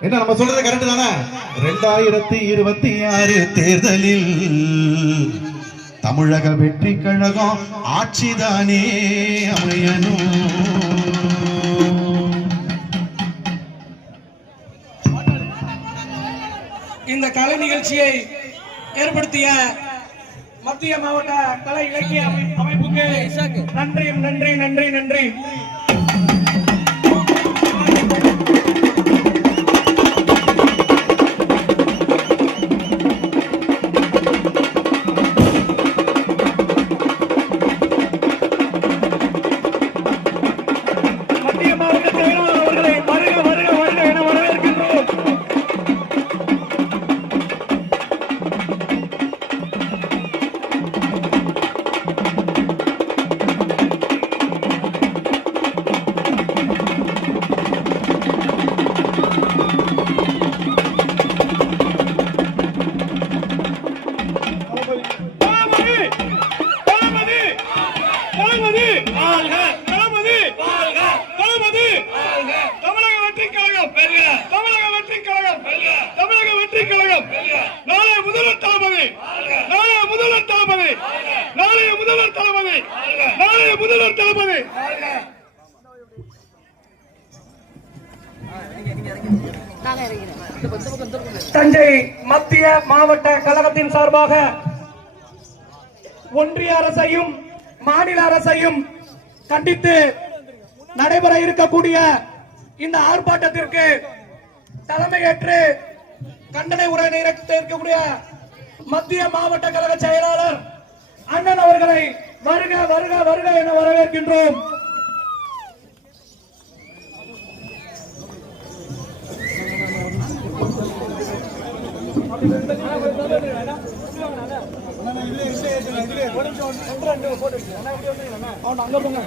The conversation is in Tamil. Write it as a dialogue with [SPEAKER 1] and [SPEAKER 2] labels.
[SPEAKER 1] என்ன நம்ம சொல்றது கரெக்ட் தானே? ரெண்டாயிரத்தி இருபத்தி ஆறு தேர்தலில் தமிழக வெற்றி கழகம் ஆட்சிதானே அமையணும்.
[SPEAKER 2] இந்த கலை நிகழ்ச்சியை ஏற்படுத்திய மத்திய மாவட்ட கலை இலக்கிய அமை- அமைப்புக்கு நன்றி நன்றி நன்றி நன்றி தமிழக வெற்றி கழகம். தமிழக வெற்றி கழகம். நாளைய முதல்வர் தளபதி. நாளைய முதல்வர் தளபதி. நாளைய முதல்வர் தளபதி. நாளைய முதல்வர் தளபதி. தஞ்சை மத்திய மாவட்ட கழகத்தின் சார்பாக ஒன்றிய அரசையும் மாநில அரசையும் கண்டித்து நடைபெற இருக்கக்கூடிய இந்த ஆர்ப்பாட்டத்திற்கு தலைமையேற்று கண்டனை உரை நிறுத்த இருக்கக்கூடிய மத்திய மாவட்ட கழக செயலாளர் அண்ணன் அவர்களை வருக வருக வருக என வரவேற்கின்றோம். அவன் அங்க போங்க